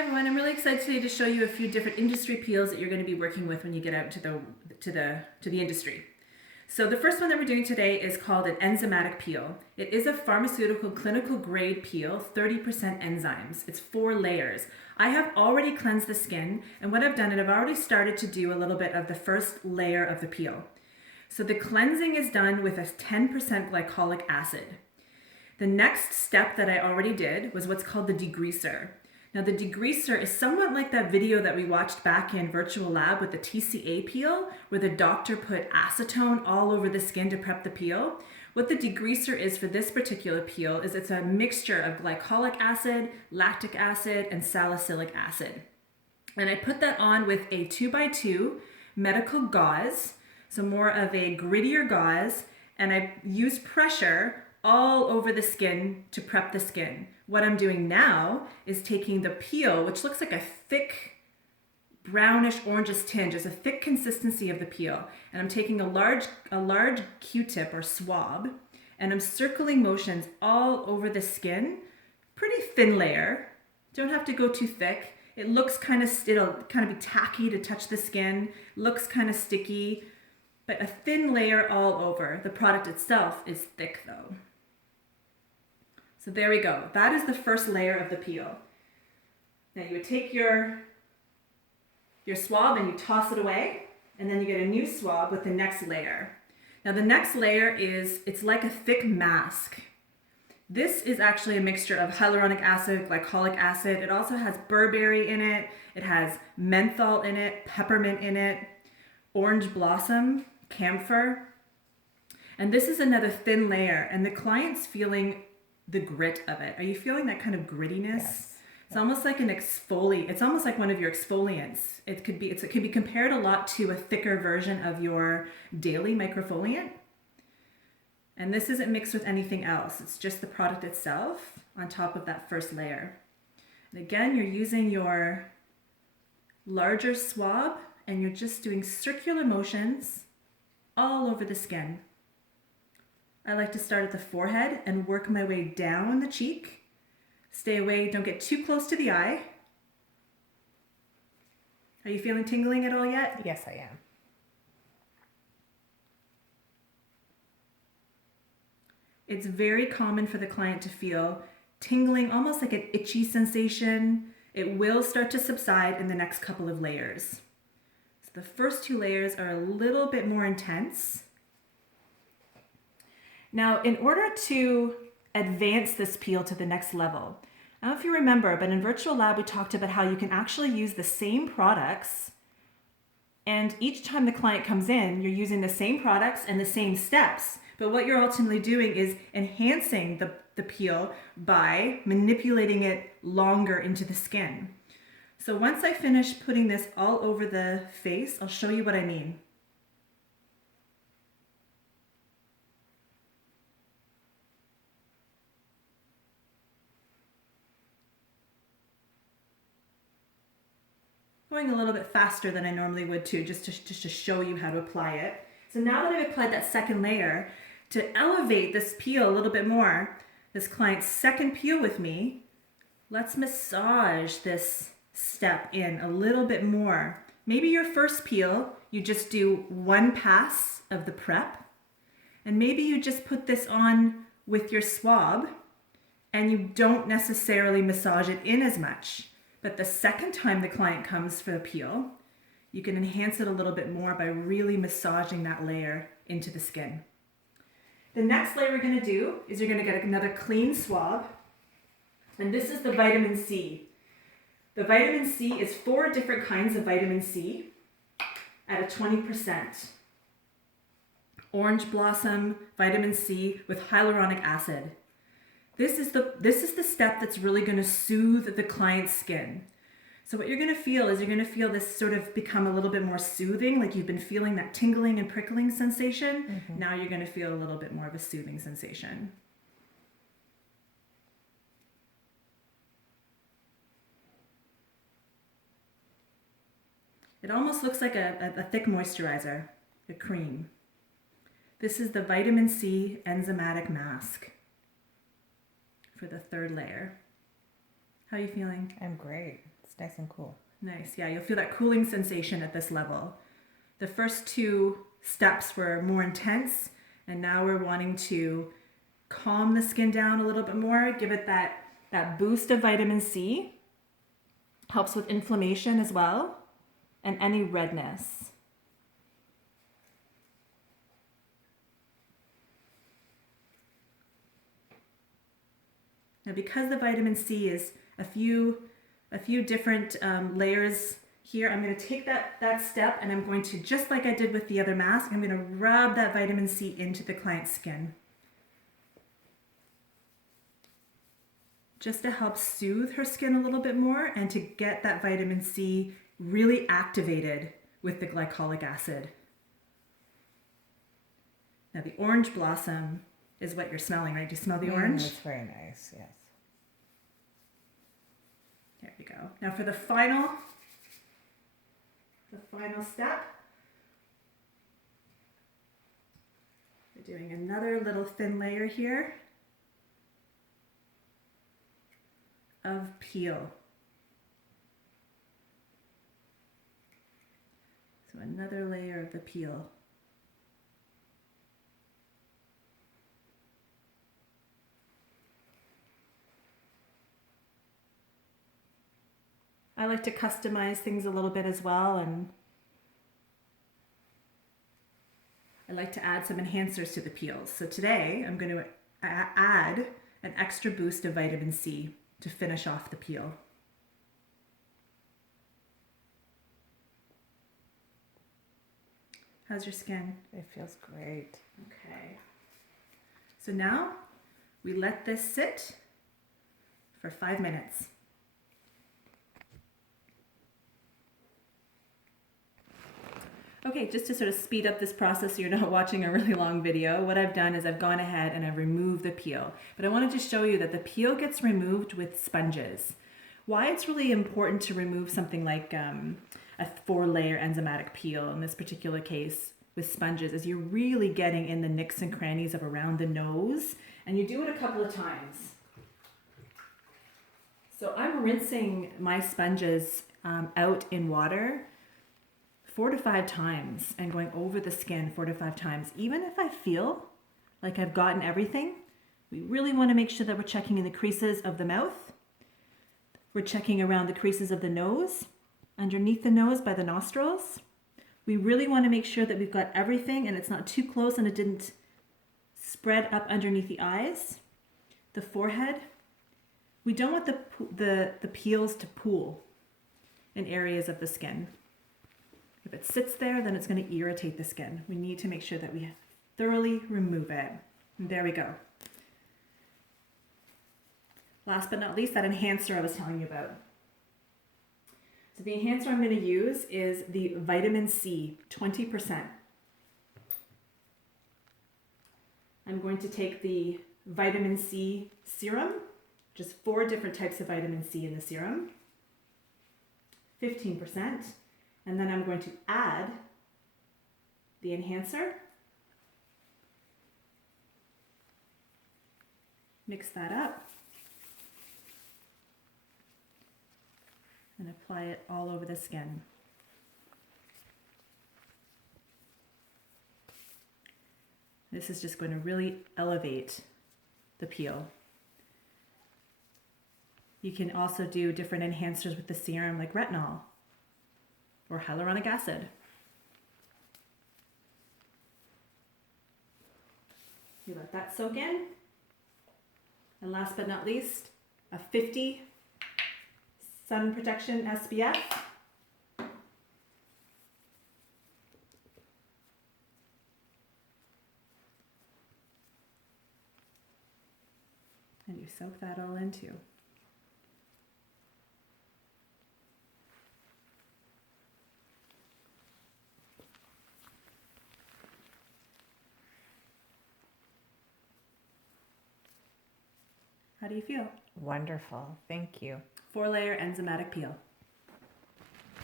everyone, I'm really excited today to show you a few different industry peels that you're going to be working with when you get out to the industry. So the first one that we're doing today is called an enzymatic peel. It is a pharmaceutical clinical grade peel, 30% enzymes. It's 4 layers. I have already cleansed the skin, and what I've done is I've already started to do a little bit of the first layer of the peel. So the cleansing is done with a 10% glycolic acid. The next step that I already did was what's called the degreaser. Now the degreaser is somewhat like that video that we watched back in Virtual Lab with the TCA peel, where the doctor put acetone all over the skin to prep the peel. What the degreaser is for this particular peel is it's a mixture of glycolic acid, lactic acid, and salicylic acid. And I put that on with a 2x2 medical gauze, so more of a grittier gauze, and I use pressure all over the skin to prep the skin. What I'm doing now is taking the peel, which looks like a thick brownish orangish tinge, is a thick consistency of the peel, and I'm taking a large Q-tip or swab, and I'm circling motions all over the skin. Pretty thin layer, don't have to go too thick. It looks it'll kind of be tacky to touch the skin, looks kind of sticky, but a thin layer all over. The product itself is thick though. So there we go. That is the first layer of the peel. Now you would take your swab and you toss it away, and then you get a new swab with the next layer. Now the next layer it's like a thick mask. This is actually a mixture of hyaluronic acid, glycolic acid. It also has berberry in it. It has menthol in it, peppermint in it, orange blossom, camphor. And this is another thin layer, and the client's feeling the grit of it. Are you feeling that kind of grittiness? Yes. It's almost like an exfoliant. It's almost like one of your exfoliants. It could be compared a lot to a thicker version of your daily microfoliant. And this isn't mixed with anything else. It's just the product itself on top of that first layer. And again, you're using your larger swab and you're just doing circular motions all over the skin. I like to start at the forehead and work my way down the cheek. Stay away, don't get too close to the eye. Are you feeling tingling at all yet? Yes, I am. It's very common for the client to feel tingling, almost like an itchy sensation. It will start to subside in the next couple of layers. So the first 2 layers are a little bit more intense. Now, in order to advance this peel to the next level, I don't know if you remember, but in Virtual Lab, we talked about how you can actually use the same products, and each time the client comes in, you're using the same products and the same steps, but what you're ultimately doing is enhancing the peel by manipulating it longer into the skin. So once I finish putting this all over the face, I'll show you what I mean. Going a little bit faster than I normally would too, just to show you how to apply it. So now that I've applied that second layer, to elevate this peel a little bit more, this client's second peel with me, let's massage this step in a little bit more. Maybe your first peel, you just do 1 pass of the prep, and maybe you just put this on with your swab and you don't necessarily massage it in as much. But the second time the client comes for the peel, you can enhance it a little bit more by really massaging that layer into the skin. The next layer we're going to do is you're going to get another clean swab, and this is the vitamin C. The vitamin C is 4 different kinds of vitamin C at a 20%. Orange blossom, vitamin C with hyaluronic acid. This is the step that's really going to soothe the client's skin. So what you're going to feel is you're going to feel this sort of become a little bit more soothing, like you've been feeling that tingling and prickling sensation. Mm-hmm. Now you're going to feel a little bit more of a soothing sensation. It almost looks like a thick moisturizer, a cream. This is the vitamin C enzymatic mask for the 3rd layer. How are you feeling? I'm great. It's nice and cool. Nice. Yeah, you'll feel that cooling sensation at this level. The first two steps were more intense, and now we're wanting to calm the skin down a little bit more, give it that boost of vitamin C. Helps with inflammation as well, and any redness. Now, because the vitamin C is a few different layers here, I'm going to take that step and I'm going to, just like I did with the other mask, I'm going to rub that vitamin C into the client's skin. Just to help soothe her skin a little bit more and to get that vitamin C really activated with the glycolic acid. Now the orange blossom is what you're smelling, right? Do you smell the orange? It's very nice, yes. There we go. Now for the final step, we're doing another little thin layer here of peel. So another layer of the peel. I like to customize things a little bit as well, and I like to add some enhancers to the peels. So today I'm going to add an extra boost of vitamin C to finish off the peel. How's your skin? It feels great. Okay. So now we let this sit for 5 minutes. Okay, just to sort of speed up this process so you're not watching a really long video, what I've done is I've gone ahead and I've removed the peel. But I wanted to show you that the peel gets removed with sponges. Why it's really important to remove something like a 4-layer enzymatic peel in this particular case with sponges is you're really getting in the nicks and crannies of around the nose, and you do it a couple of times. So I'm rinsing my sponges out in water 4 to 5 times and going over the skin 4 to 5 times. Even if I feel like I've gotten everything, we really want to make sure that we're checking in the creases of the mouth. We're checking around the creases of the nose, underneath the nose by the nostrils. We really want to make sure that we've got everything and it's not too close and it didn't spread up underneath the eyes, the forehead. We don't want the peels to pool in areas of the skin. If it sits there, then it's going to irritate the skin. We need to make sure that we thoroughly remove it. And there we go. Last but not least, that enhancer I was telling you about. So the enhancer I'm going to use is the vitamin C, 20%. I'm going to take the vitamin C serum, just 4 different types of vitamin C in the serum, 15%. And then I'm going to add the enhancer, mix that up, and apply it all over the skin. This is just going to really elevate the peel. You can also do different enhancers with the serum like retinol or hyaluronic acid. You let that soak in. And last but not least, a 50 sun protection SPF. And you soak that all in too. How do you feel? Wonderful. Thank you. 4-layer enzymatic peel.